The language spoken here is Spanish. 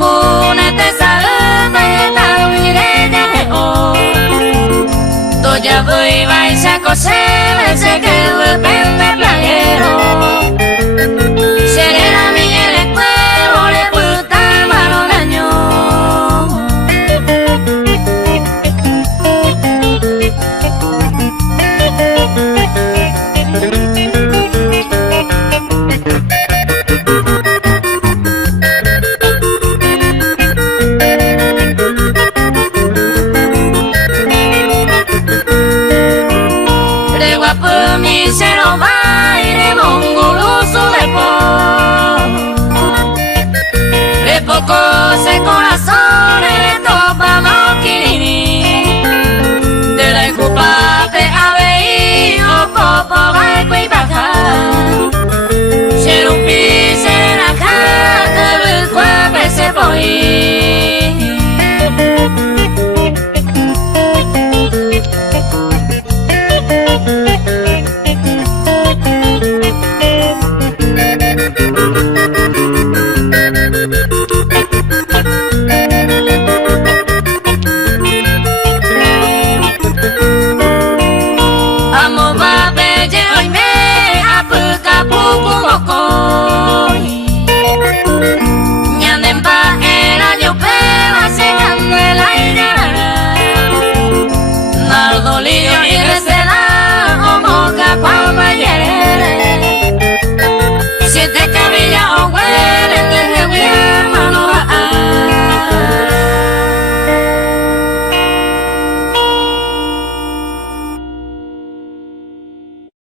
junete salve taluireña o Doña voy vais a coser ese que depende playero Serena Miguel el cuero le puta malonaño mi se lo va y de mongoluso de por